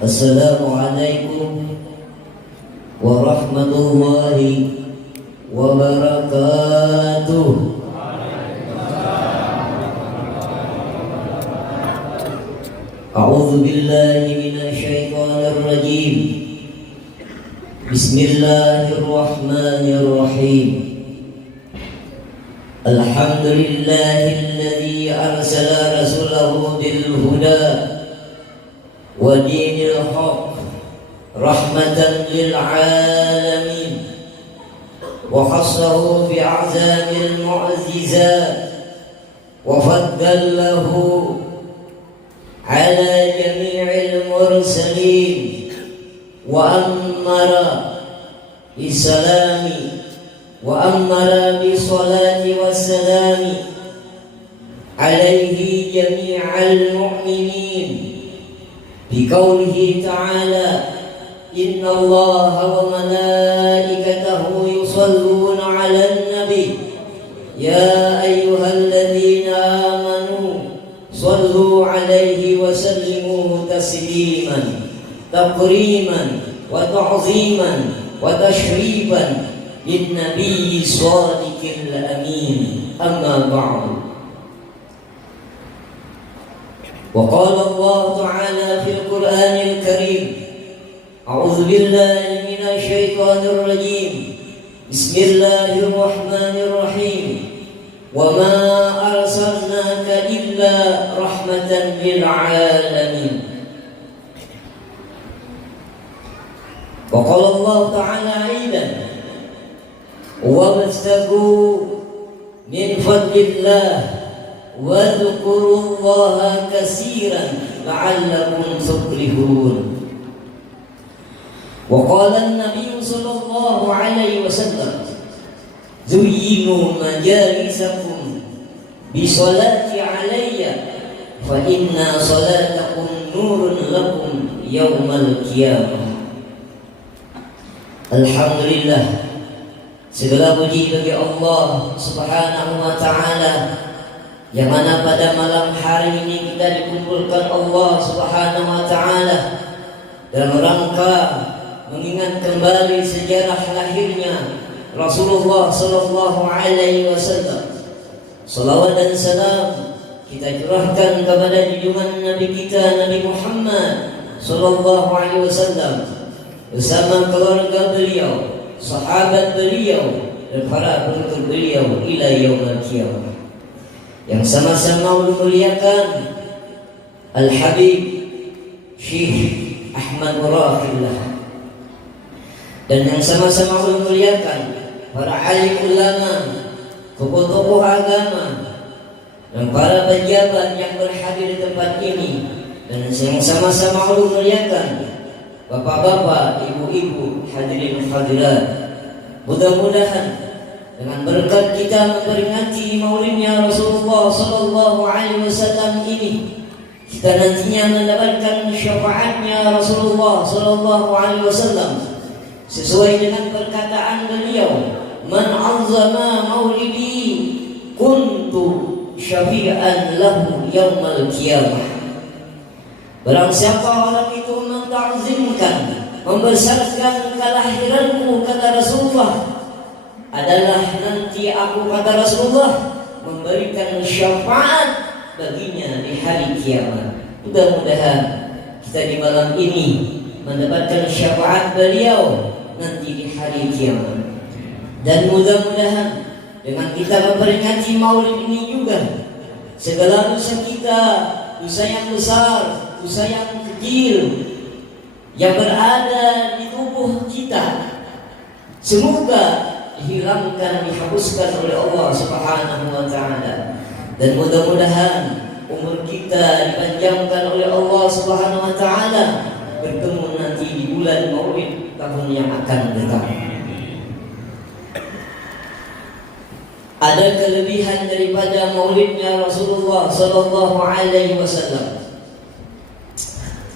Assalamualaikum warahmatullahi wabarakatuh. A'udzu billahi minasy syaithanir rajim. Bismillahirrahmanirrahim. Alhamdulillahilladzi arsala rasulahu bil huda wa dinil haqq rahmatan lil alamin wa khassahu bi a'zamil mu'jizat wa faddalahu ala jami'il mursalin wa amara bisalami wa amara bisalati wassalami alaihi jami'al mu'minin biqaulihi ta'ala inna allaha wa malaikatahu yusalluna 'alan nabi ya ayyuhalladzina amanu sallu 'alaihi wa sallimu tasliman takriman wa ta'ziman wa tashrifan lin nabiyyi shadiqil amin amma ba'du. Wa qala Allah ta'ala fil Qur'anil Karim a'udzu billahi minasy syaithanir rajim. Bismillahirrahmanirrahim. Wa ma arsalnaka illa rahmatan lil alamin. Wa qala Allah ta'ala aidan wabtaghu min fadlillah واذكروا الله كثيرا لعلكم تفلحون. وقال النبي صلى الله عليه وسلم زينوا مجالسكم بصلاة علي فإن صلاتكم نور لكم يوم القيامة. Alhamdulillah, segala puji bagi Allah Subhanahu wa ta'ala, yang mana pada malam hari ini kita dikumpulkan Allah Subhanahu wa ta'ala dalam rangka mengingat kembali sejarah lahirnya Rasulullah sallallahu alaihi wasallam. Salawat dan salam kita curahkan kepada junjungan Nabi kita Nabi Muhammad sallallahu alaihi wasallam bersama keluarga beliau, sahabat beliau dan para pengikut beliau ila yaumil qiyamah, yang sama-sama memuliakan Al-Habib Syekh Ahmad Warahillah, dan yang sama-sama memuliakan para alim ulama, tokoh-tokoh agama, dan para pejabat yang berhadir di tempat ini, dan yang sama-sama memuliakan bapak-bapak, ibu-ibu, hadirin hadirat. Mudah-mudahan dengan berkat kita memperingati maulidnya Rasulullah sallallahu alaihi wasallam ini, kita nantinya mendapatkan syafaatnya Rasulullah sallallahu alaihi wasallam sesuai dengan perkataan beliau, man 'azzama maulidi kuntu syafi'an lahu yaumal qiyamah. Barang siapa orang itu menta'zimkan, membesarkan kelahiranku, kata Rasulullah, adalah nanti aku, kata Rasulullah, memberikan syafaat baginya di hari kiamat. Mudah-mudahan kita di malam ini mendapatkan syafaat beliau nanti di hari kiamat. Dan mudah-mudahan dengan kita memperingati maulid ini juga, segala dosa kita, dosa yang besar, dosa yang kecil yang berada di tubuh kita, semoga dihilangkan, dihapuskan oleh Allah Subhanahu wa ta'ala. Dan mudah-mudahan umur kita dipanjangkan oleh Allah Subhanahu wa ta'ala, bertemu nanti di bulan Maulid tahun yang akan datang. Ada kelebihan daripada maulidnya Rasulullah sallallahu alaihi wasallam.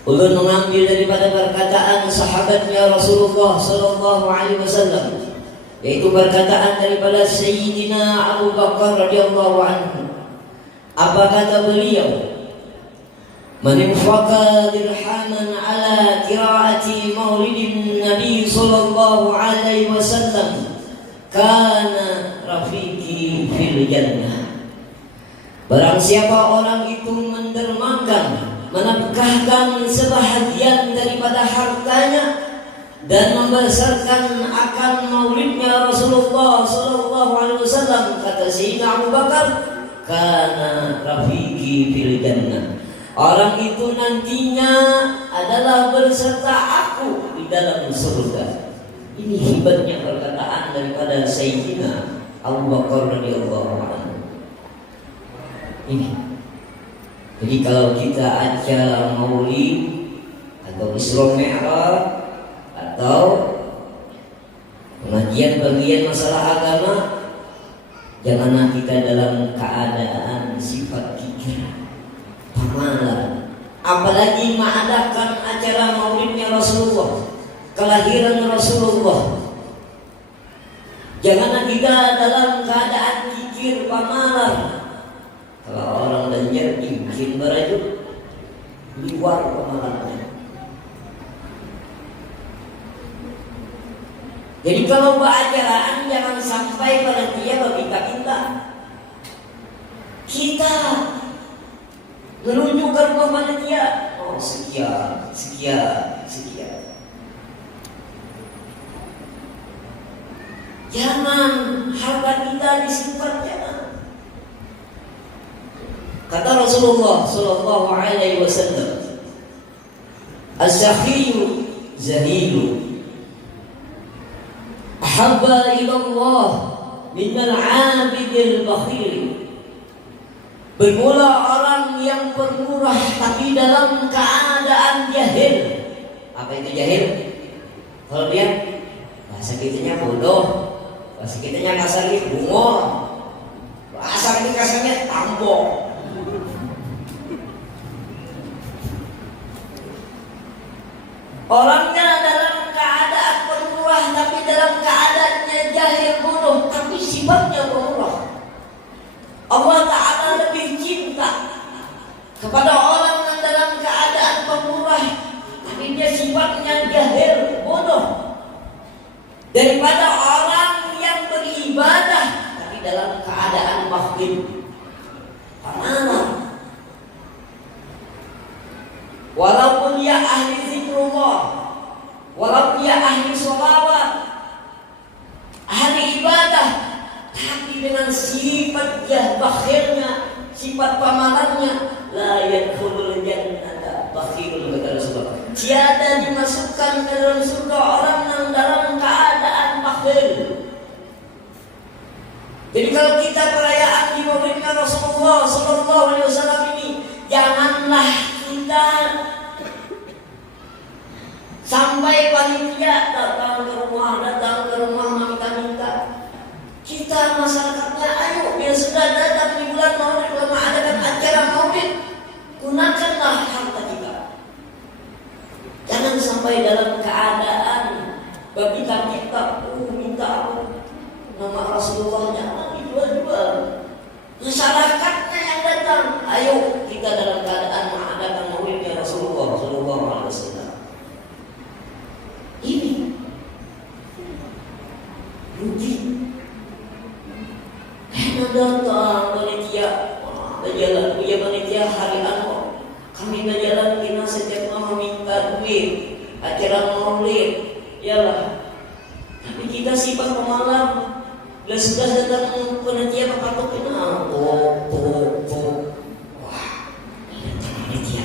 Ulun mengambil daripada perkataan sahabatnya Rasulullah sallallahu alaihi wasallam, yaitu perkataan daripada Sayyidina Abu Bakar radhiyallahu anhu. Apa kata beliau? Man infaqa dirhaman ala qiraati maulidin Nabi sallallahu alaihi wasallam kana rafiqi fil jannah. Barang siapa orang itu mendermakan, menafkahkan sebahagian daripada hartanya dan membesarkan akan maulidnya Rasulullah sallallahu alaihi wasallam, kata Sayyidina Abu Bakar, kana rafiqi fil jannah. Orang itu nantinya adalah berserta aku di dalam surga. Ini hebatnya perkataan daripada Sayyidina Abu Bakar radhiyallahu anhu. Ini. Jadi kalau kita acara maulid atau Isra Mi'raj atau pengajian masalah agama, janganlah kita dalam keadaan sifat kikir, pamalas, apalagi mengadakan acara maulidnya Rasulullah, kelahiran Rasulullah. Janganlah kita dalam keadaan kikir, pamalas. Kalau orang Banjar bikin berajut luar pemahamannya. Jadi kalau beracaraan jangan sampai pada dia meminta-minta. Kita menunjukkan kepada dia, oh sekian. Jangan harta kita disimpan, jangan. Kata Rasulullah sallallahu alaihi wasallam, "As-sakhiyyu zahilu ahabba ila Allah min al-'abidil bakhil." Bermula orang yang pemurah tapi dalam keadaan jahil. Apa itu jahil? Kalau dia bahasa kitanya bodoh, bahasa kitanya kasarnya bungol, bahasa kita kasarnya tambok. Orangnya dalam keadaan pemurah tapi dalam keadaannya jahil, bodoh, tapi sifatnya pemurah. Allah Ta'ala lebih cinta kepada orang yang dalam keadaan pemurah tapi dia sifatnya jahil, bodoh, daripada orang yang beribadah tapi dalam keadaan bakhil, pemalas. Walaupun dia ahli zikrullah, walaupun dia ahli sholawat, ahli ibadah, tapi dengan sifat bakhilnya, sifat pamalannya, la yadkhulul jannata bakhilun, kata Rasulullah. Tiada dimasukkan ke dalam surga orang yang dalam keadaan bakhil. Jadi kalau kita perayaan di maulidnya Rasulullah sallallahu alaihi wasallam ini, janganlah kita sampai panitia datang ke rumah minta-minta. Kita masyarakatnya, ayo biar sudah datang di bulan maulid, kalau mengadakan acara maulid, gunakanlah harta kita. Jangan sampai dalam keadaan minta nama Rasulullah, jangan dijual-jual. Masyarakatnya yang datang, ayo kita dalam keadaan mengadakan maulidnya Rasulullah sallallahu alaihi wasallam. Ini rugi. Karena datang panitia, berjalan punya panitia hari Anwar, kami berjalan kita setiap malam minta duit acara maulid, yalah. Tapi kita sifat pemalam. Bila sudah datang panitia patok-patok, wah, panitia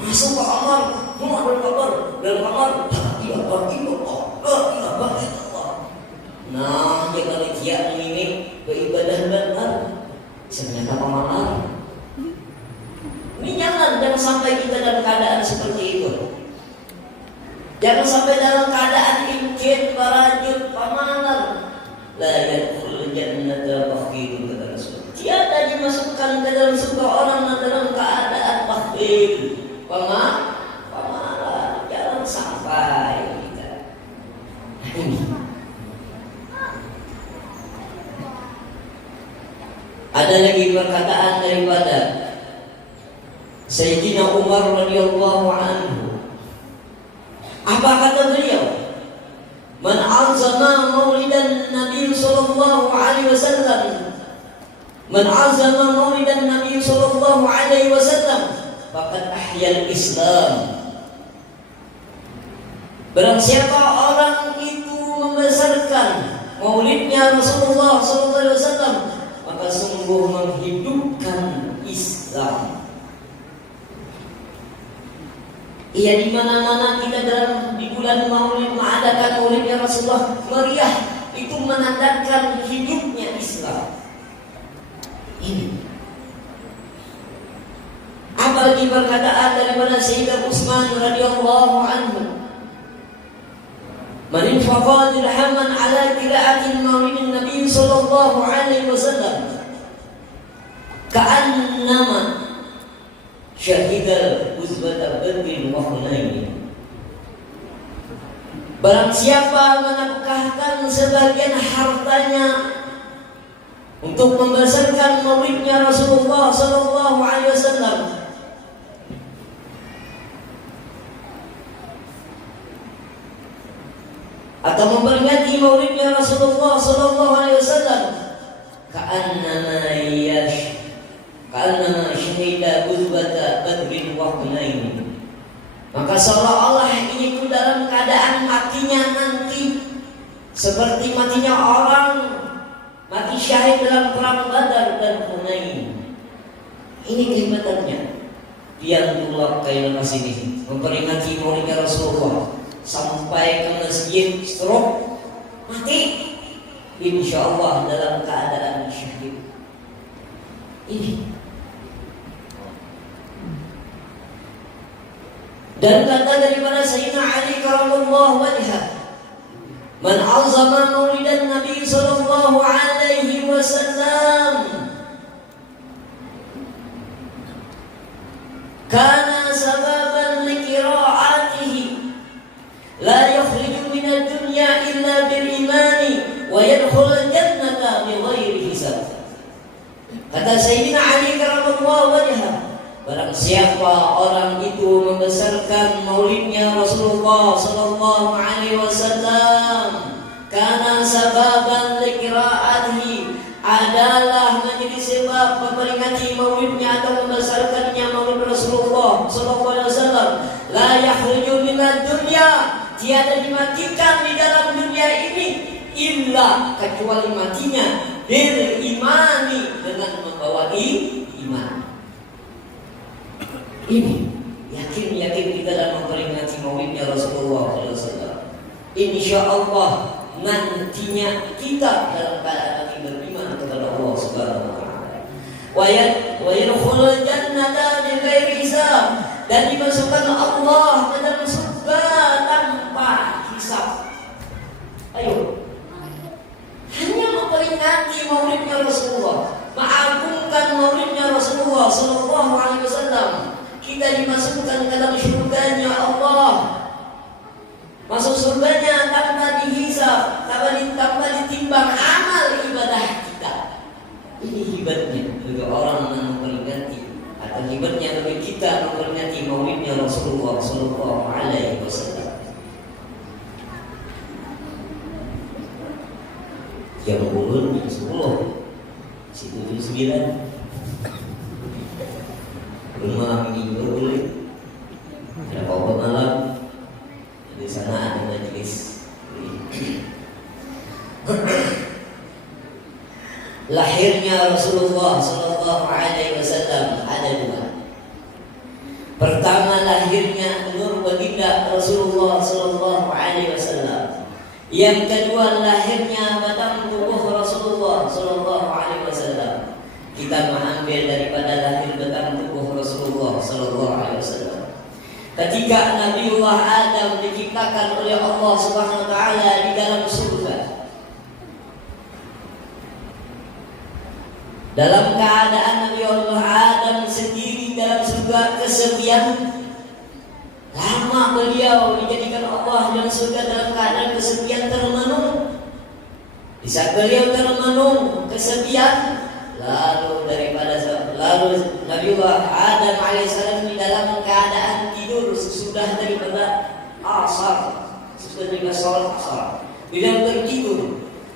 masuk Pak Amar, mau ada kabar dalam kamar, iya Allah. Nah, dia panitia ini beribadah benar, ternyata pemalam. Ini jangan sampai kita dalam keadaan seperti itu. Jangan sampai dalam keadaan ingkit, barajut, pamalan. La yadkhulul jannata bakhil, kata Rasul. Tiada dimasukkan ke dalam surga orang yang dalam keadaan bakhil, pamalan. Jangan sampai kita. Ini. Ada lagi perkataan daripada Sayyidina Umar radhiyallahu anhu. Apa kata beliau? Man azama maulidan Nabi sallallahu alaihi wasallam, man azama maulidan Nabi sallallahu alaihi wasallam faqad ahyal Islam. Barang siapa orang itu membesarkan maulidnya Rasulullah sallallahu alaihi wasallam, maka sungguh menghidupkan Islam. Iya, di mana-mana kita di bulan Maulid mengadakan maulidnya Rasulullah, meriah, itu menandakan hidupnya Islam. Ini. Apalagi perkataan daripada Sayyidina Utsman radhiyallahu anhu. Man infaqa dirhaman ala qira'atil maulidin Nabi sallallahu alaihi wasallam ka'annama syahidal uzbata badrin wa hunain. Barang siapa menafkahkan sebagian hartanya untuk membesarkan maulidnya Rasulullah sallallahu alaihi wasallam, atau memperingati maulidnya Rasulullah sallallahu alaihi wasallam, ka'annama syahida uzbata badrin wa hunain, maka seolah-olah ini itu dalam keadaan matinya nanti seperti matinya orang mati syahid dalam perang Badar dan Hunain. Ini kehebatannya. Dia tulak kain lepas ini memperingati maulidnya Rasulullah sampai ke masjid stroke mati, insyaallah dalam keadaan syahid. Ini. Dan kata daripada Sayyidina Ali karramallahu wajhah, man azama maulidan Nabi sallallahu alaihi wasallam kana sababan liqira'atihi la yukhriju min ad-dunya illa bil imani wa yadkhulul jannata bighairi hisab. Kata Sayyidina Ali karramallahu wajhah, barang siapa orang itu membesarkan maulidnya Rasulullah sallallahu alaihi wasallam, karena sababan liqira'atihi, adalah menjadi sebab memperingati maulidnya atau membesarkannya maulid Rasulullah sallallahu alaihi wasallam, la yakhruju minad dunya, tiada dimatikan di dalam dunia ini illa, kecuali matinya bil imani, dengan membawa iman. Ini yakin kita dalam memperingati maulidnya Rasulullah SAW. InsyaAllah nantinya kita dalam keadaan mati beriman kepada Allah Subhanahu Wa Taala. Wa yadkhulul jannata bighairi hisab, dan dimasukkan Allah ke dalam surga tanpa hisab. Ayo, hanya memperingati maulidnya Rasulullah, mengagungkan maulidnya Rasulullah Sallallahu Alaihi Wasallam, kita dimasukkan ke dalam surganya Allah. Masuk surganya tanpa dihisab, tanpa ditimbang amal ibadah kita. Ini hebatnya bagi orang yang memperingati, atau hebatnya bagi kita memperingati maulidnya Rasulullah Sallallahu Alaihi Wasallam. Jam ulun 10, situ 9. Rumah minggu boleh, ada apa malam di sana ada majelis. Lahirnya Rasulullah Sallallahu Alaihi Wasallam ada dua. Pertama, lahirnya nur baginda Rasulullah Sallallahu Alaihi Wasallam. Yang kedua, lahirnya batang tubuh Rasulullah Sallallahu Alaihi Wasallam. Kita mengambil daripada lahir batang tubuh Rasulullah Sallallahu Alaihi Wasallam. Ketika Nabiullah Adam diciptakan oleh Allah Subhanahu Wa Taala di dalam surga, dalam keadaan Nabiullah Adam sendiri dalam surga kesepian, lama beliau dijadikan Allah dalam surga dalam keadaan kesepian termenung. Di saat beliau termenung kesepian, Lalu Nabiullah Adam alaihissalam di dalam keadaan tidur sesudah daripada asar, sesudah daripada sholat asar, beliau tertidur.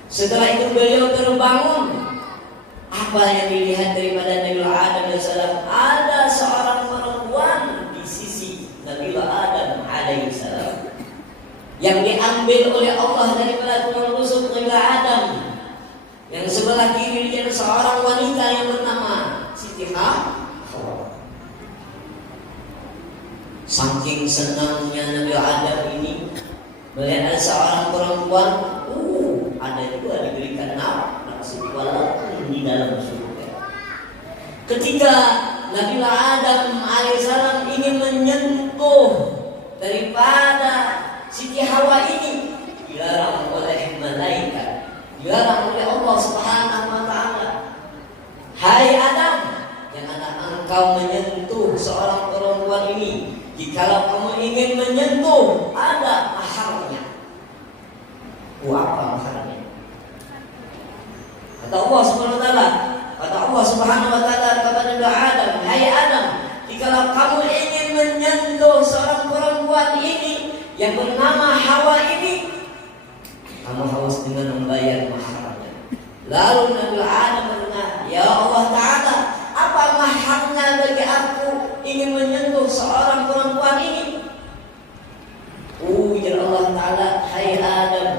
Setelah itu beliau terbangun. Apa yang dilihat daripada Nabiullah Adam alaihissalam? Ada seorang perempuan di sisi Nabiullah Adam alaihissalam yang diambil oleh Allah daripada tulang rusuk Nabiullah Adam. Yang sebelah kiri dia seorang wanita yang bernama Siti Hawa. Saking senangnya Nabi Adam ini melihat ada seorang perempuan, ada juga diberikan nafsu walaupun di dalam surga. Ketika Nabi Adam alaihissalam ingin menyentuh daripada Siti Hawa ini, dilarang oleh malaikat, dilarang oleh Allah Subhanahu wa taala. Hai Adam, janganlah engkau menyentuh seorang perempuan ini. Jikalau kamu ingin menyentuh, ada maharnya. Apa maharnya? Kata Allah Subhanahu wa taala kepada Adam, hai Adam, jikalau kamu ingin menyentuh seorang perempuan ini yang bernama Hawa ini, kamu harus dengan membayar maharnya. Lalu Nabi Adam bertanya, ya Allah Ta'ala, apa maharnya bagi aku ingin menyentuh seorang perempuan ini? Ya Allah Ta'ala, hai Adam,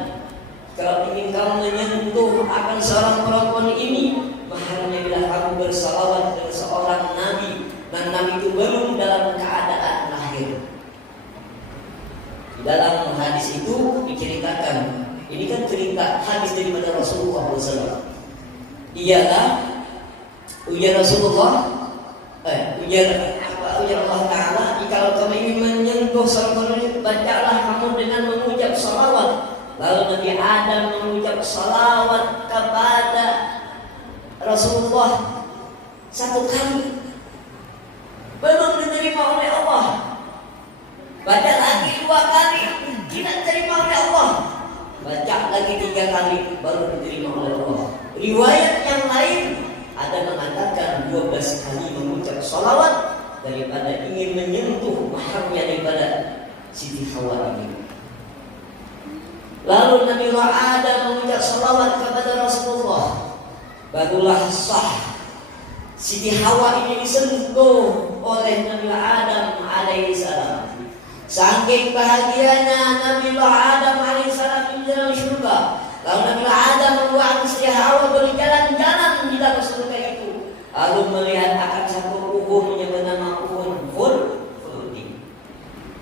kalau ingin kamu menyentuh akan seorang perempuan ini, maharnya bila kamu bersalawat kepada seorang Nabi, dan Nabi itu belum dalam keadaan lahir. Di dalam hadis itu diceritakan, ini kan cerita hadis daripada Rasulullah SAW. Ialah ujar Rasulullah, ujar Allah Ta'ala, jika kamu ingin menyentuh seorang ini, bacalah kamu dengan mengucap salawat. Lalu Nabi Adam mengucap salawat kepada Rasulullah 1 kali, belum diterima oleh Allah. Baca lagi 2 kali, tidak diterima oleh Allah. Baca lagi 3 kali, baru diterima oleh Allah. Riwayat yang lain ada mengatakan 12 kali mengucap salawat daripada ingin menyentuh maharnya daripada Siti Hawa ini. Lalu Nabi Adam mengucap salawat kepada Rasulullah, barulah sah Siti Hawa ini disentuh oleh Nabi Adam alaihissalam. Saking bahagianya Nabi Adam alaihissalam di dalam surga. Lalu Nabi Adam membuat Siti Hawa berjalan-jalan di dalam surga itu, lalu melihat akan satu pohon yang bernama pohon khuldi.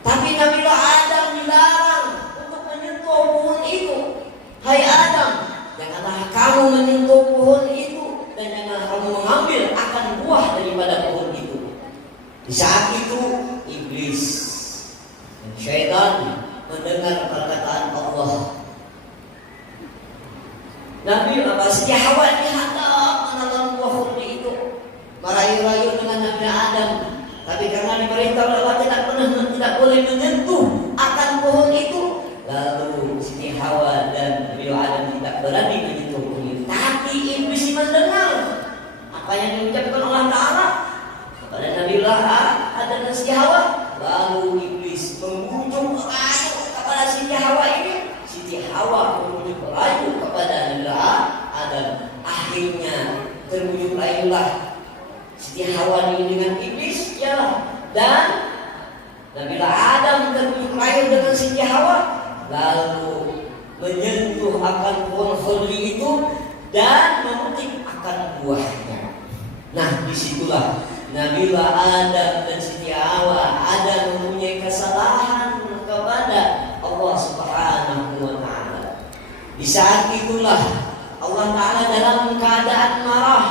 Tapi Nabi Adam dilarang untuk menyentuh pohon itu. Hai Adam, janganlah kamu menyentuh pohon itu, dan janganlah kamu mengambil akan buah daripada pohon itu. Di saat itu iblis dan syaitan mendengar perkataan Allah. Nabi Siti Hawa ini hendak menanam buah khuldi itu, merayu-rayu dengan Nabi Adam. Tapi karena diperintah oleh Allah tidak boleh menyentuh akan pohon itu, lalu Siti Hawa dan Nabi Adam tidak berani menyentuh pohon itu. Tapi iblis mendengar apa yang diucapkan Allah Ta'ala kepada Nabi Adam dan Siti Hawa. Lalu iblis membujuk rayu kepada Siti Hawa ini. Siti Hawa membujuk rayu kepada Nabi Adam. Akhirnya terbujuk rayulah Siti Hawa ini dengan iblis, ya, dan Nabi Adam terbujuk rayu dengan Siti Hawa, lalu menyentuh akan pohon khuldi itu dan memetik akan buahnya. Nah, disitulah Nabi Adam dan Siti Hawa ada mempunyai kesalahan kepada Allah Subhanahu wa Ta'ala. Di saat itulah Allah Ta'ala dalam keadaan marah,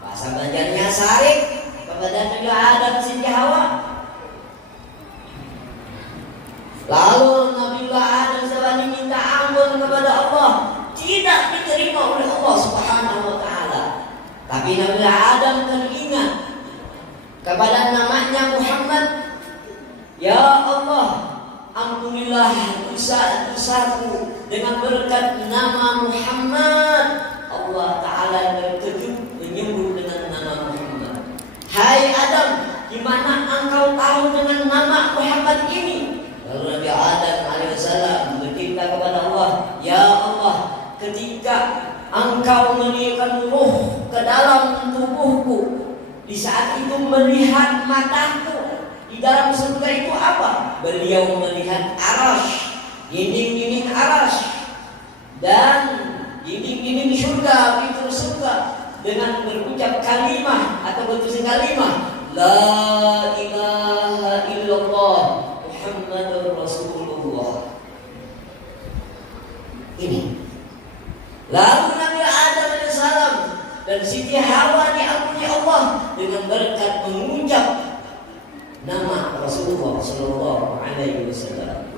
bahasa belajarnya sarik kepada Nabi Adam dan Siti Hawa. Lalu Nabi Adam SAW minta ampun kepada Allah, tidak diterima oleh Allah Subhanahu wa Ta'ala. Tapi Nabi Adam teringat kepada namanya Muhammad. Ya Allah, ampunilah dosa-dosaku dengan berkat nama Muhammad. Allah Ta'ala terkejut menyembur mana engkau tahu dengan nama Muhammad ini? Lalu Nabi Adam alaihissalam berkata kepada Allah, ya Allah, ketika engkau meniupkan ruh ke dalam tubuhku, di saat itu melihat mataku di dalam surga itu apa? Beliau melihat arasy, dinding-dinding arasy dan dinding-dinding surga, pintu surga, dengan berucap kalimah atau bertulis kalimah La ilaha illallah Muhammadur Rasulullah. Ini. Lalu Nabi Adam alaihissalam dan Siti Hawa diampuni Allah dengan berkat mengucap nama Rasulullah sallallahu alaihi wasallam.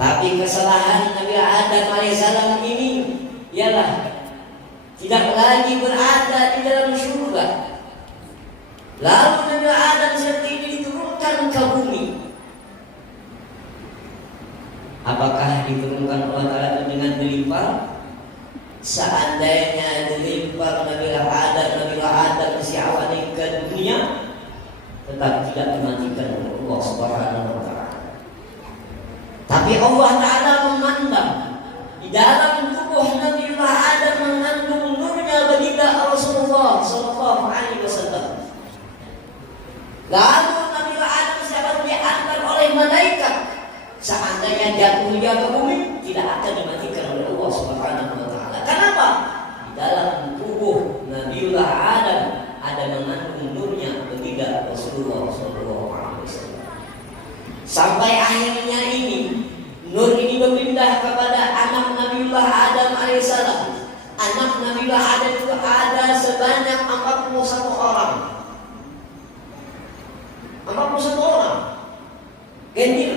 Tapi kesalahan Nabi Adam alaihissalam ini ialah tidak lagi berada di dalam surga. Lalu Nabi Adam seperti ini diturunkan ke bumi. Apakah diturunkan Allah Ta'ala dengan dilimpar? Seandainya dilimpar Nabi Adam si awani ke dunia, tetap tidak dimatikan oleh Allah Subhanahu wa Ta'ala. Tapi Allah Ta'ala memandang di dalam tubuh Nabi Adam mengandung nurnya baginda Rasulullah sallallahu alaihi wasallam. Lalu Nabi Adam siapa diantar oleh malaikat. Seandainya jatuh dia ke bumi, tidak akan dimatikan oleh Allah Subhanahu wa Ta'ala. Kenapa? Di dalam tubuh Nabi Adam ada mengandung nurnya baginda Rasulullah sallallahu alaihi wasallam. Sampai akhirnya ini nur ini berpindah kepada anak Nabiullah Adam alaihissalam. Anak Nabiullah Adam itu ada sebanyak 41 orang. 41 orang. Gentil.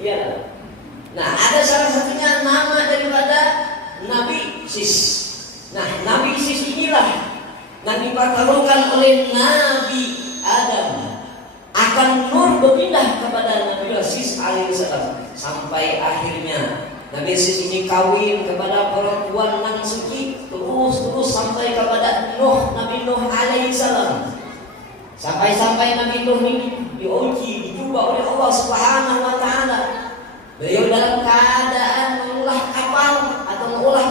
Ya. Nah, ada salah satunya nama daripada Nabi Sis. Nah, Nabi Sis inilah Nabi dipertaruhkan oleh Nabi Adam. Akan nur berpindah kepada Nabi Sis alaihissalam sampai akhirnya Nabi Sis ini kawin kepada perempuan yang suci terus sampai kepada Nabi Nuh alaihissalam. Sampai Nabi Nuh ini diuji, dicoba oleh Allah Subhanahu wa Ta'ala. Beliau dalam keadaan mengolah kapal, membuat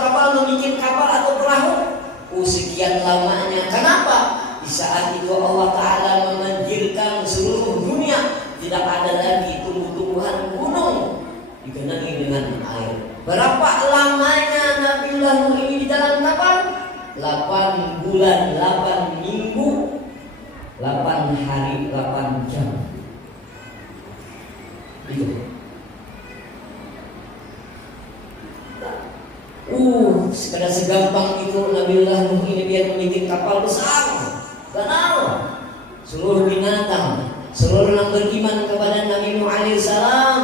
kapal atau perahu. Sekian lamanya. Kenapa? Di saat itu Allah Ta'ala memanjirkan seluruh dunia. Tidak ada lagi tumbuh-tumbuhan gunung digenangi dengan air. Berapa lamanya Nabiullah Nuh ini di dalam kapal? 8 bulan, 8 minggu, 8 hari, 8 jam. Itu. Sekedar segampang itu Nabiullah Nuh ini biar membuat kapal besar. Kenal seluruh binatang, seluruh yang beriman kepada Nabi Nuh alaihissalam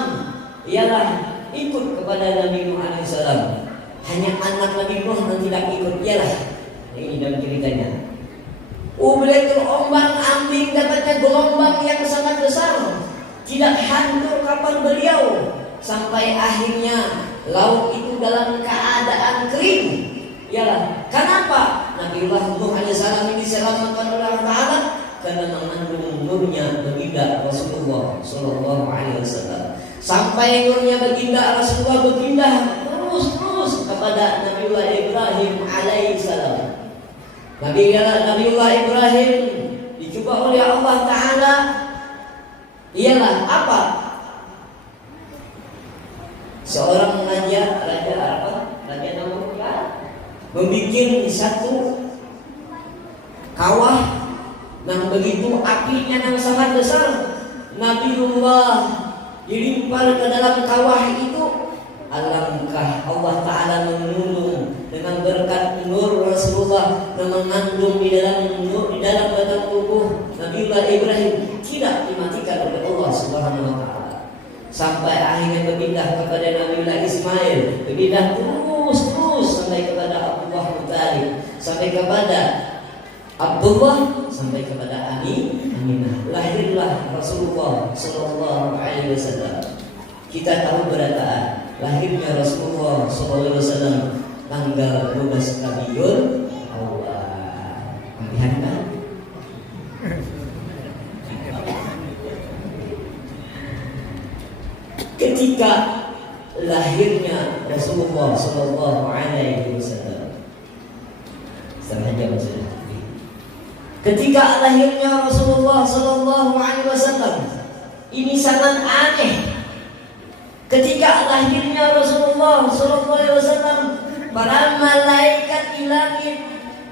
ialah ikut kepada Nabi Nuh alaihissalam. Hanya anak Nabi Nuh yang tidak ikut ialah ini dalam ceritanya. Beliau terombang ambing dapatnya gelombang yang sangat besar, tidak hancur kapal beliau sampai akhirnya laut itu dalam keadaan kering. Ialah kenapa Nabiullah Nuh alaihissalam ini diselamatkan oleh Allah Ta'ala? Karena mengandung nurnya baginda Rasulullah sallallahu alaihi wasallam. Sampai nurnya baginda Rasulullah berpindah terus kepada Nabiullah Ibrahim alaihissalam. Nabiullah Ibrahim dicoba oleh Allah Ta'ala ialah apa? Seorang raja Namrud membuat satu kawah yang begitu apinya yang sangat besar. Nabiullah dilimpar ke dalam kawah itu. Alangkah Allah Ta'ala menolong dengan berkat nur Rasulullah yang mengandung di dalam badan tubuh Nabiullah Ibrahim tidak dimatikan oleh Allah Subhanahu wa Ta'ala. Sampai akhirnya berpindah kepada Nabiullah Ismail, berpindah terus sampai kepada Abdullah Muttalib, sampai kepada Abdullah, sampai kepada Aminah. Lahirlah Rasulullah sallallahu alaihi wasallam. Kita tahu berataan lahirnya Rasulullah sallallahu alaihi wasallam tanggal 12 Rabiul Awal. Lihat kan? ketika lahirnya Rasulullah Sallallahu Alaihi Wasallam. Sengaja maksudnya. Ketika lahirnya Rasulullah Sallallahu Alaihi Wasallam, ini sangat aneh. Ketika lahirnya Rasulullah Sallallahu Alaihi Wasallam, para malaikat di langit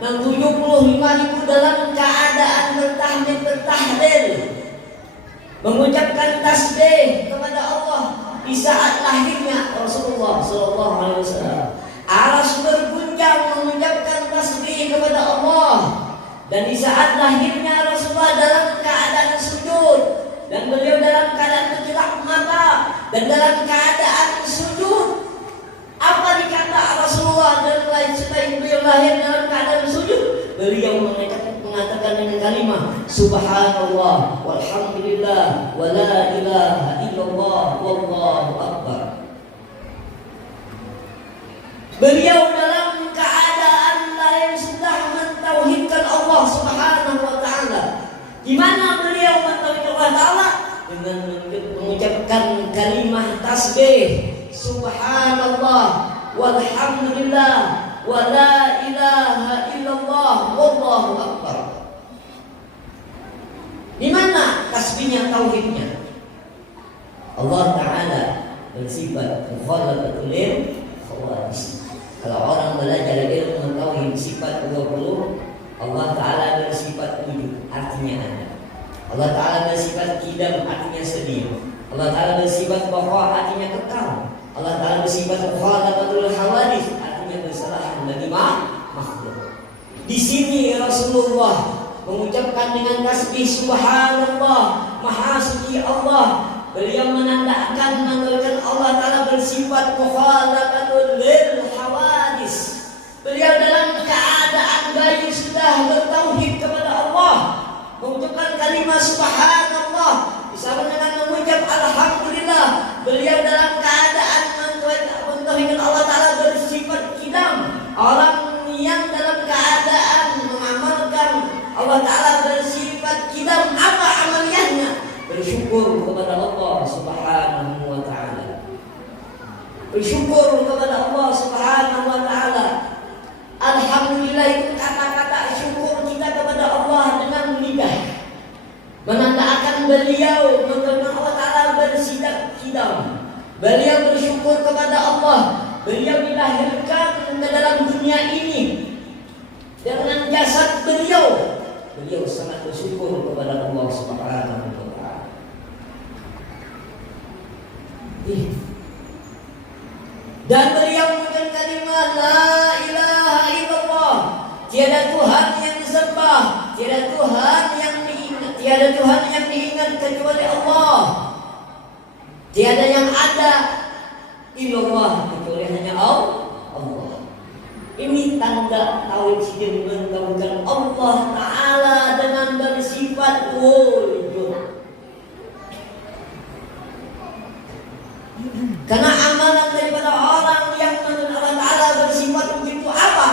75.000 dalam keadaan bertahlil, mengucapkan tasbih kepada Allah di saat lahirnya Rasulullah Sallallahu Alaihi Wasallam. Aras berguncang mengucapkan tasbih kepada Allah. Dan di saat lahirnya Rasulullah dalam keadaan sujud, dan beliau dalam keadaan terjelak mata dan dalam keadaan sujud. Apa dikata Rasulullah dan lain setelah beliau lahir dalam keadaan sujud? Beliau mengatakan dengan kalimat Subhanallah walhamdulillah wa la ilaha illallah wallahu akbar. Beliau dalam keadaan lain sudah mentauhidkan Allah Subhanahu wa taala. Di mana beliau mentauhidkan Allah taala? Dengan mengucapkan kalimat tasbih Subhanallah walhamdulillah wa la ilaha illallah wallahu akbar. Di mana tasbihnya, tauhidnya? Allah taala bersifat mukhalafat lil khawaris. Kalau orang belajar ilmu tauhid sifat 20, Allah taala bersifat wujud, artinya ada. Allah taala bersifat qidam, artinya sedia. Allah taala bersifat baqa, artinya kekal. Allah taala bersifat mukhalafatul hawadits, artinya bersalahan bagi makhluk. Di sini Rasulullah mengucapkan dengan tasbih Subhanallah, Maha Suci Allah. Beliau menandakan Allah taala bersifat mukhalafatul hawadits. Beliau dalam keadaan bayi sudah bertauhid kepada Allah, mengucapkan kalimat Subhanallah bersama dengan mengucap Alhamdulillah. Beliau dalam keadaan mentauhidkan Allah taala bersifat qidam. Orang yang dalam keadaan mengamalkan Allah taala bersifat qidam, apa amaliyahnya? Bersyukur kepada Allah Subhanahu wa taala. Bersyukur kepada Allah Subhanahu wa taala. Alhamdulillah itu kata-kata syukur kita kepada Allah dengan lidah, menandakan beliau mengenal Allah taala bersifat qidam. Beliau bersyukur kepada Allah. Beliau dilahirkan ke dalam dunia ini dengan jasad beliau. Beliau sangat bersyukur kepada Allah Subhanahu wa taala. Dan beliau mengucapkan kalimat la ilaha illallah, tiada Tuhan yang disembah, tiada Tuhan yang diingat kecuali Allah. Tiada yang ada illallah kecuali hanya Allah. Ini tanda tauhid yang mentauhidkan Allah taala dengan bersifat wujud. Karena amalan daripada orang yang mengenal Allah taala bersifat wujud itu apa?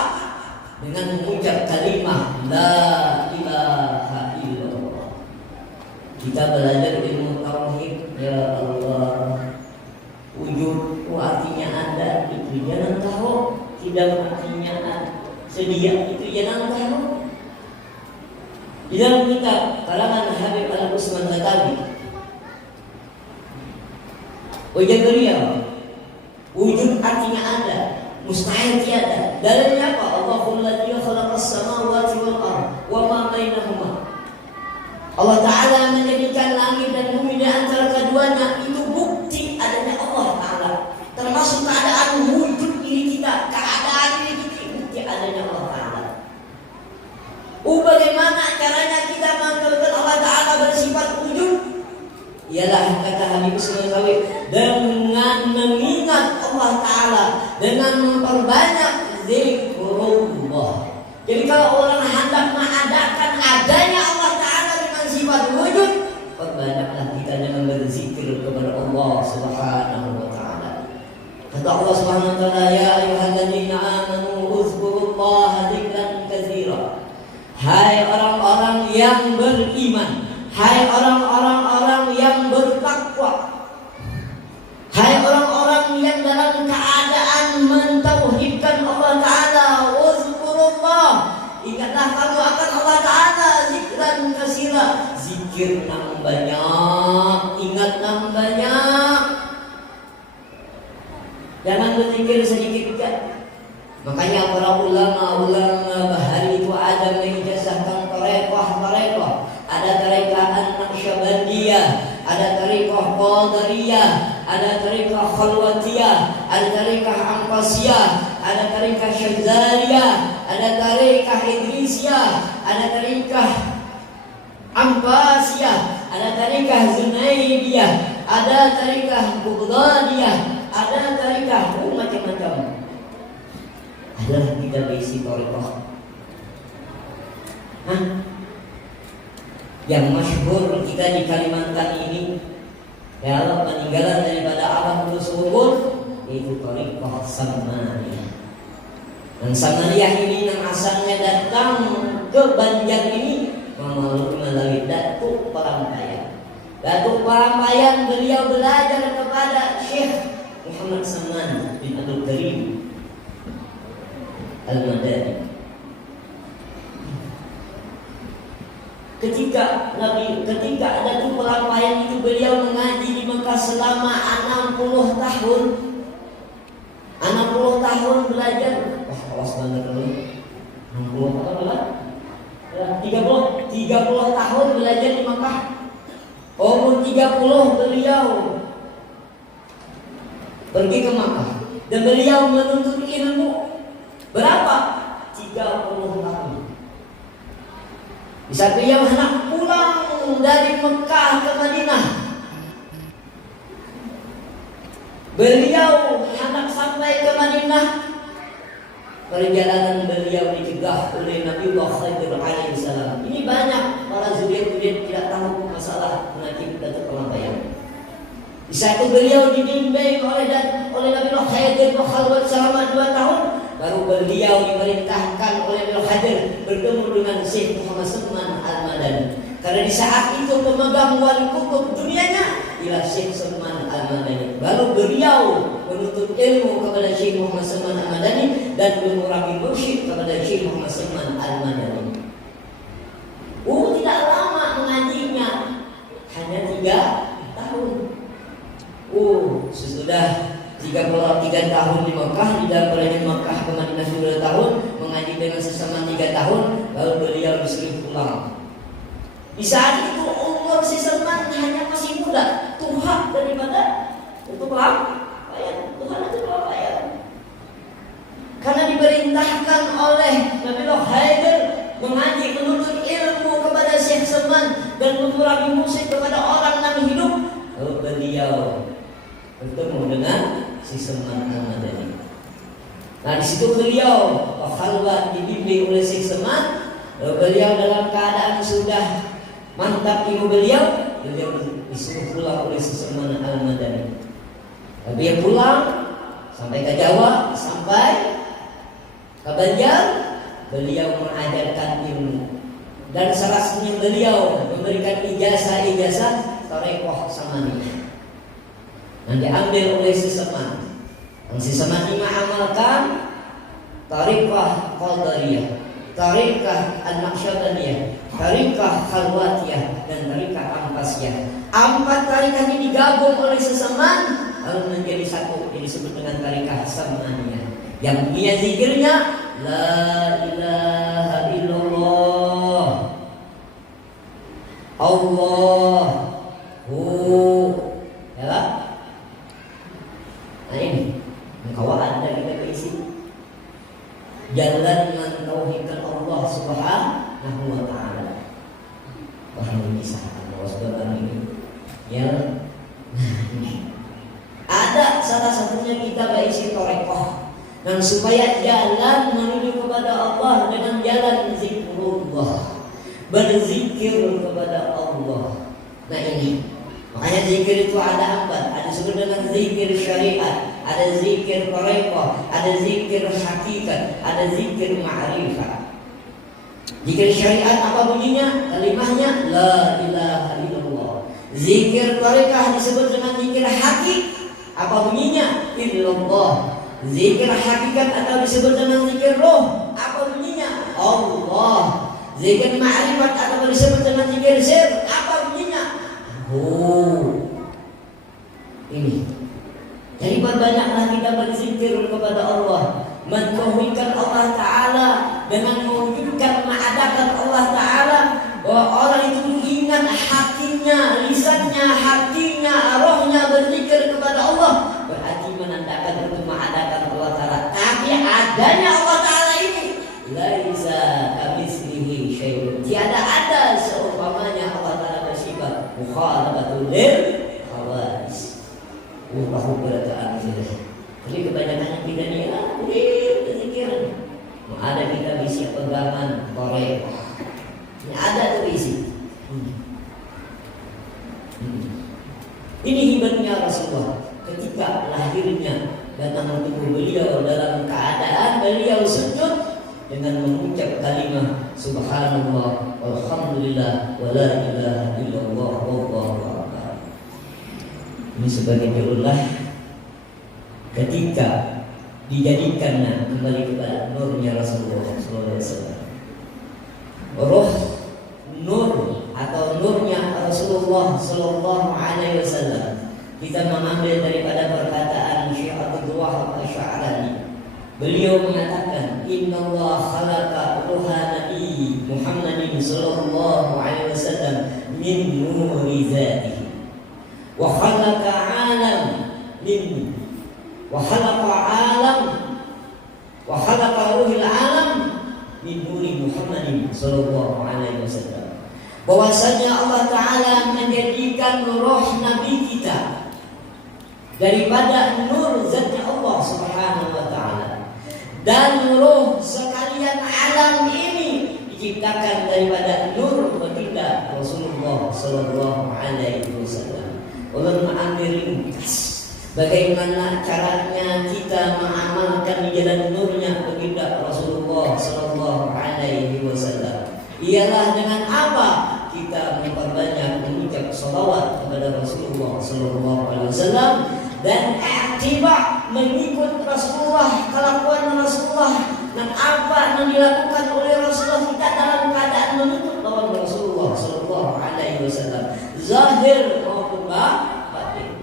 Dengan mengucap kalimat la ilaha illallah. Kita belajar ilmu tauhid, ya Allah. Wujud itu artinya ada, itu jangan tahu. Tidak artinya sedia, itu jangan tahu. Di dalam kitab karangan Habib Al-Usman Katabi, wajah beliau, wujud artinya ada, mustahil tiada. Dalilnya apa? Allahul ladzi khalaqas samawati wal ardh wa ma bainahuma. Allah taala menjadikan langit dan bumi di antara keduanya, itu bukti adanya Allah taala. Termasuk keadaan wujud diri kita, keadaan diri kita, bukti adanya Allah taala. Bagaimana caranya kita mengatakan Allah taala bersifat wujud? Ialah kata Habib Sulaiman, dengan mengingat Allah taala, dengan memperbanyak zikrullah. Jadi kalau orang hendak mengadakan adanya Allah taala dengan sifat wujud, perbanyaklah kita dengan berzikir kepada Allah Subhanahu wa taala. Kata Allah Subhanahu wa taala, ya ayyuhalladzina amanu uzkurullaha dzikran katsira. Hai orang-orang yang beriman, hai orang-orang yang bertakwa, dalam keadaan mentauhidkan Allah Ta'ala. Uzkurullah, ingatlah kamu akan Allah Ta'ala zikran katsira, zikir yang banyak, ingat yang banyak. Jangan berzikir sedikit kan. Makanya para ulama bahari itu ada mengijazahkan tarekat. Ada tarekat An-Naqsyabandiyah, ada tarekat Qadariyah, ada tarekat Khalwatiyah, ada tarekat Ampasiyah, ada tarekat Syadzaliyah, ada tarekat Idrisiyah, ada tarekat Ampasiyah, ada tarekat Zunaidiyah, ada tarekat Baghdadiyah, ada tarekat macam-macam. Adalah tidak berisi tarekat. Yang masyhur kita di Kalimantan ini, ya, peninggalan daripada Abah tersebut, itu tarekat Samaniyah. Dan Samaniyah ini yang asalnya datang ke Banjar ini melalui Datuk Parampayan. Datuk Parampayan beliau belajar kepada Syekh Muhammad Saman bin Abdul Karim Al-Madani. Ketika Datuk Parampayan itu beliau mengaji di Mekah selama 60 tahun. 60 tahun belajar. Wah, awas banget dulu. 60 tahun lah. 30 tahun belajar di Mekah. Umur 30 beliau pergi ke Mekah dan beliau menuntut ilmu. Berapa? 30 tahun. Di saat beliau hendak pulang dari Mekah ke Madinah, beliau hendak sampai ke Madinah, perjalanan beliau dicegah oleh Nabi Khidir alaihissalam. Ini banyak para zuriat-zuriat tidak tahu masalah penyakit Datuk Parampayan. Di saat itu beliau dibimbing oleh Nabi Khidir berkhalwat selama 2 tahun. Baru beliau diperintahkan oleh Nabi Khidir bertemu dengan Syekh Muhammad Salman Al-Madani. Karena di saat itu pemegang wali kutub dunianya ialah Syekh Salman Al-Madani. Lalu beliau menuntut ilmu kepada Syekh Muhammad Salman Al-Madani dan mengurangi mursyid kepada Syekh Muhammad Salman Al-Madani. Tidak lama mengajinya, hanya 3 tahun. Sesudah 33 tahun di Mekah, di dalam perjalanan Mekah ke Madinah 2 tahun, mengaji dengan sesama 3 tahun, lalu beliau disuruh pulang. Di saat itu umur si Salman hanya masih muda, tua daripada untuk Parampayan. Tuhan itu Parampayan. Karena diperintahkan oleh Nabi Khidir mengaji, menuntut ilmu kepada Syekh Salman dan mengurangi musik kepada orang yang hidup, lalu beliau bertemu dengan si Salman Al-Madani. Nah, di situ beliau khalwat dibimbing oleh Syekh Salman. Beliau dalam keadaan sudah mantap ilmu beliau disuruh pulang oleh si Salman Al-Madani. Beliau pulang sampai ke Jawa, sampai ke Banjar, beliau mengajarkan ilmu. Dan salah satunya beliau memberikan ijazah tarekat Samaniyah yang diambil oleh si Salman. Yang si Salman mengamalkan tarekat Qadariyah, tarekat An-Naqsyabandiyah, tarekat Khalwatiyah, dan tarekat Ampasiyah. 4 tarekat ini digabung oleh si Salman lalu menjadi satu, yang disebut dengan tarekat Samaniyah. Yang punya zikirnya La ilaha illallah Allahu, ya. Nah ini kawan dari kita isi jalan mentauhidkan Allah Subhanahu wa ta'ala. Wahai kisah Allah Subhanahu ini, ya. Ada salah satunya kita berisi tarekat, dan supaya jalan menuju kepada Allah dengan jalan zikrullah, berzikir kepada Allah. Nah ini makanya zikir itu ada 4. Ada disebut dengan zikir syariat, ada zikir tarekat, ada zikir hakikat, ada zikir ma'rifat. Zikir syariat apa bunyinya? Kalimahnya la ilaha illallah. Zikir tarekat disebut dengan zikir hakik. Apa bunyinya? Illallah. Zikir hakikat atau disebut dengan zikir roh, apa bunyinya? Allah. Zikir ma'rifat atau disebut dengan zikir sir, apa bunyinya? Ini. Jadi perbanyaklah kita berzikir kepada Allah, mentauhidkan Allah Ta'ala dengan mewujudkan mengadakan Allah Ta'ala, bahwa orang itu ingat hatinya, lisannya, hatinya, rohnya berzikir kepada Allah, berarti menandakan untuk mengadakan Allah Ta'ala. Tapi adanya Allah Ta'ala ini laisa kamitslihi syai'un, tiada ada seumpamanya Allah Ta'ala bersifat mukhalafatul lil khawaris. Wallahu barataan. Jadi kebanyakan kita ni berzikir. Ada kita bisi pegangan korek. Ada tuh isi. Ini hebatnya Rasulullah ketika lahirnya datang tubuh beliau dalam keadaan beliau sujud dengan mengucap kalimat subhanallah walhamdulillah wala ilaha illallah wallahu akbar. Ini sebagai jurullah ketika dijadikannya kembali kepada nurnya Rasulullah SAW. Roh nur atau nurnya Rasulullah Sallallahu Alaihi Wasallam kita mengambil daripada perkataan Syekh Abdul Wahab Asy'arani. Beliau mengatakan, Inna Allah khalaqa ruha Nabi Muhammadin Sallallahu Alaihi Wasallam min nuri zatihi wa khalaqa alam min wa khalaqa ruhil alam min nuri Muhammadin sallallahu alaihi wasallam. Bahwasanya Allah Ta'ala menjadikan roh Nabi kita daripada nur zatnya Allah Subhanahu wa Ta'ala, dan roh sekalian alam ini diciptakan daripada nur baginda Rasulullah sallallahu alaihi wasallam. Allah mengambil ringkas bagaimana caranya kita mengamalkan di jalan nurnya baginda Rasulullah sallallahu alaihi wasallam. Ialah dengan apa? Kita memperbanyak mengucap salawat kepada Rasulullah sallallahu alaihi wasallam dan i'tiba mengikut Rasulullah, kelakuan Rasulullah dan apa yang dilakukan oleh Rasulullah kita dalam keadaan menuntut lawan Rasulullah sallallahu alaihi wasallam, zahir maupun batin.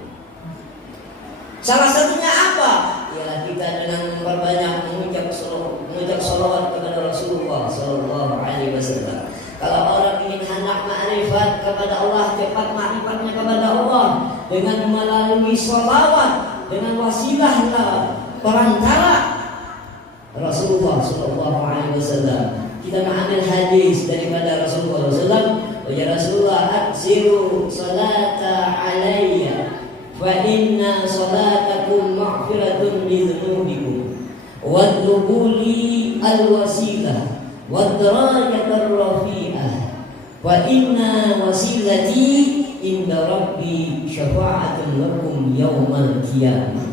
Salah satunya apa? Ialah kita dengan memperbanyak mengucap salawat kepada Rasulullah sallallahu alaihi wasallam. Kalau orang ingin hendak ma'rifat kepada Allah, cepat ma'rifatnya kepada Allah dengan melalui salawat, dengan wasilah perantara Rasulullah sallallahu alaihi wasallam. Kita mengambil hadis daripada Rasulullah sallallahu alaihi wasallam, ya Rasulullah aksiru salata alayya fa inna salatakum maghfiratun li dhunubikum wadlubuli al-wasilah wadrajatar rafi'ah wa inna wasilati inda rabbi syafa'atun lakum yawmal qiyamah.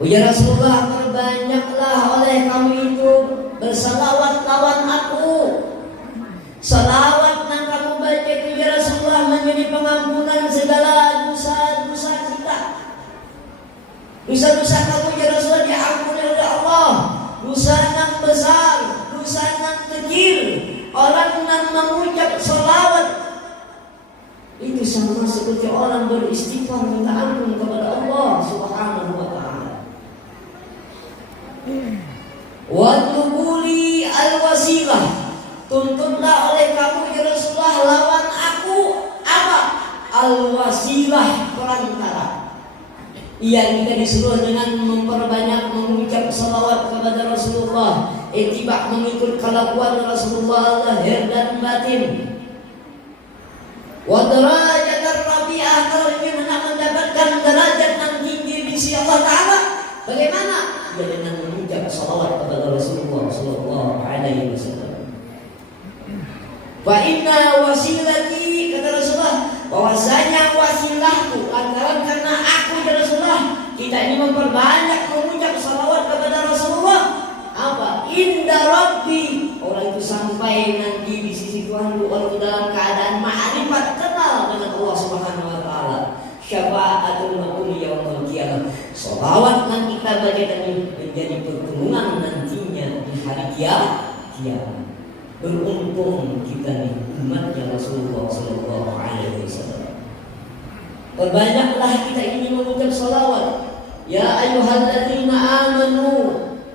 Ya Rasulullah, perbanyaklah oleh kamu itu bersalawat lawan aku. Salawat yang kamu baca itu ya Rasulullah menjadi pengampunan segala dosa-dosa kita. Dosa-dosa kamu ya Rasulullah diampuni oleh Allah. Dosa yang besar, dosa yang kecil. Orang yang mengucap salawat itu sama seperti orang beristighfar minta ampun kepada Allah Subhanahu wa Ta'ala. Wa tubuli al-wasilah, tuntutlah oleh kamu ya Rasulullah lawan aku apa? Al-wasilah, perantara. Ia kita disuruh dengan memperbanyak mengucap salawat kepada Rasulullah, ittiba mengikut kelakuan Rasulullah lahir dan batin. Wa darajatar rabi'ah, kalau ingin hendak mendapatkan derajat yang tinggi di sisi Allah Ta'ala, bagaimana? Ya dengan mengucap salawat kepada Rasulullah sallallahu alaihi wasallam. Fa inna wasilati, kata Rasulullah, bahwasanya wasilahku lantaran karena aku ya Rasulullah, kita ini memperbanyak mengucap salawat kepada Rasulullah. Apa? Inda Rabbi, orang itu sampai nanti di sisi Tuhan orang itu dalam keadaan ma'rifat, kenal dengan Allah Subhanahu wa Ta'ala. Syafa'atul lakum yaumil qiyamah, Sholawat yang kita baca tadi menjadi pertemuan nantinya di hari kiamat. Beruntung kita nih umatnya Rasulullah Sallallahu Alaihi Wasallam. Perbanyaklah kita ini mengucap sholawat. Ya ayyuhalladzina amanu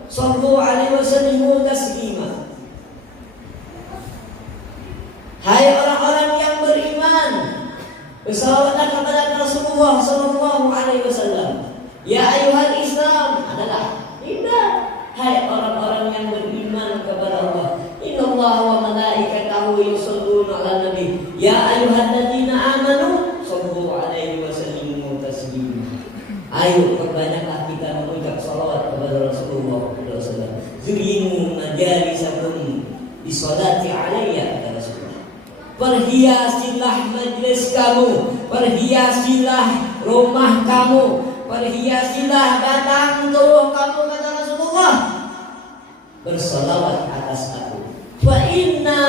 shallu alaihi wasallimu taslima. Hai orang-orang yang beriman, bersalawatlah kepada Rasulullah Sallallahu Alaihi Wasallam. Ya ayyuhal Islam adalah indah. Hai orang-orang yang beriman kepada Allah. Innallaha wa malaikatahu yusholluna 'alan nabi. Ya ayyuhalladzina amanu shallu 'alaihi wa sallimu taslima. Ayo perbanyaklah kita mengucap salawat kepada Rasulullah sallallahu alaihi wasallam. Zuyinu majalisakum bisolati 'alayya ya Rasulullah. Perhiasilah majlis kamu, perhiasilah rumah kamu, perhiasilah batang tubuh kamu kata Rasulullah, bersalawat atas aku. Fa inna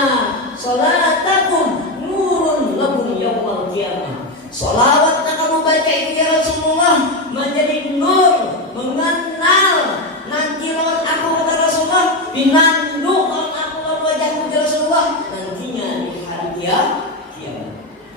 salatakum nurun lakum yaumal qiyamah. Salawat yang kamu baca itu ya Rasulullah menjadi nur, mengenal nanti lawan aku kata Rasulullah, binandu lawan aku lawan wajahku ya Rasulullah nantinya di hari kiamat.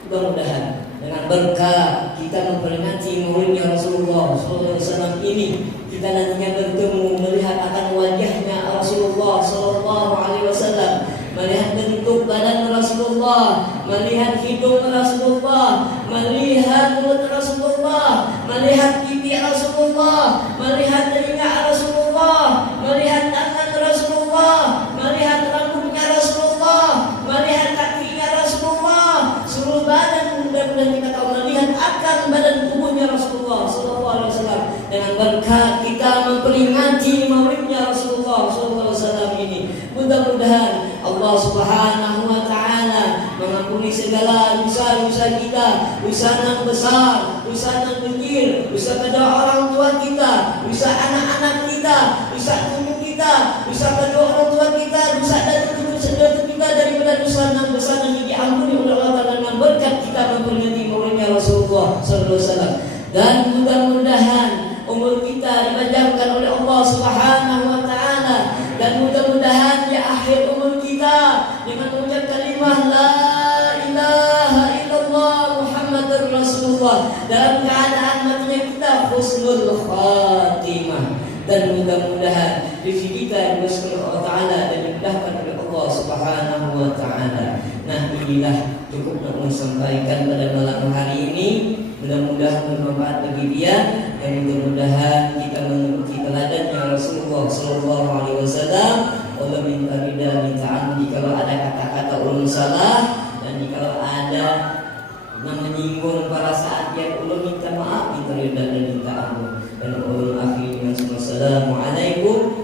Mudah-mudahan dengan berkah kita memperingati maulidnya Rasulullah SAW ini, kita nantinya bertemu melihat akan wajahnya Rasulullah SAW, melihat bentuk badan Rasulullah, melihat hidung Rasulullah, melihat mulut Rasulullah, melihat pipi Rasulullah, melihat telinga Rasulullah, melihat tangan Rasulullah, melihat rambutnya Rasulullah, melihat kakinya Rasulullah, seluruh badan. Mudah-mudahan kita tahu melihat akan badan tubuhnya Rasulullah Sallallahu Alaihi Wasallam. Dengan berkat kita memperingati maulidnya Rasulullah Sallallahu Alaihi Wasallam ini, mudah-mudahan Allah Subhanahu Wa Taala mengampuni segala dosa-dosa kita, dosa yang besar, dosa yang kecil, dosa pada orang tua kita, dosa anak-anak kita, dosa ibu kita, dosa kedua orang tua kita, dosa dan dosa kita daripada dosa yang besar yang diampuni oleh Allah Taala dengan berkat kita memperingati maulidnya Rasulullah Sallallahu Alaihi Wasallam. Dan mudah-mudahan umur kita dipanjangkan oleh Allah Subhanahu Wa Taala, dan mudah-mudahan di akhir umur kita dengan mengucap kalimah la ilaha illallah Muhammadur Rasulullah dalam keadaan matinya kita husnul khatimah. Dan mudah-mudahan rezeki kita diberikan oleh Allah Taala dan dimudahkan oleh Allah Subhanahu Wa Taala. Nah, inilah cukup untuk sampaikan pada malam hari ini. Mudah-mudahan bermanfaat bagi dia, dan mudah-mudahan kita mengikuti teladannya Rasulullah Sallallahu Alaihi Wasallam. Allah minta ridha, minta ampun jika ada kata-kata ulun salah, dan jika ada yang menyinggung pada saat dia ulun minta maaf, minta ridha dan minta ampun. Dan ulun akhiri dengan Assalamualaikum